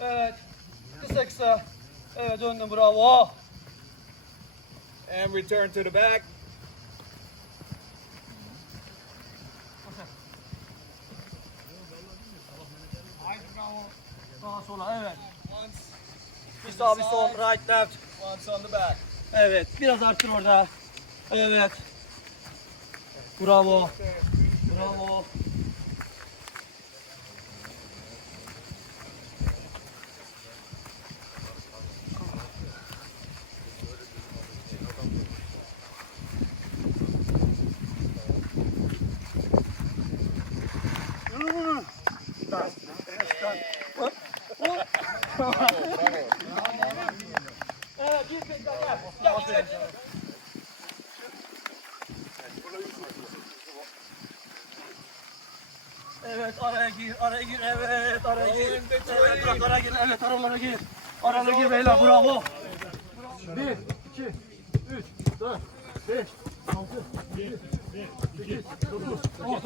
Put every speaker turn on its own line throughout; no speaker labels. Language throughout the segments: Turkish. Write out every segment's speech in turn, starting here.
Evet. Kısa kısa. Evet döndüm bravo.
And return to the back.
Sağa sola evet. Bir sağ bir sol right left.
Once on the back.
Evet biraz arttır orada. Evet. Bravo. Bravo. Evet gir gir gel. Gel gel. Evet araya gir, araya gir, evet araya gir. Evet bırak araya gir, evet aralara gir. Aralara gir beyler bravo. Bir, iki, üç, dört, beş, altı, yedi, sekiz, dokuz, on.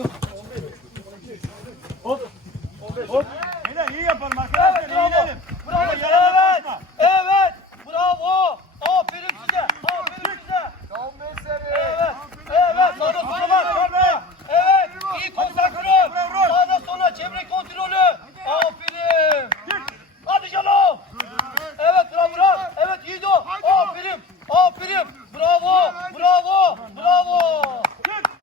Aferin. Bravo.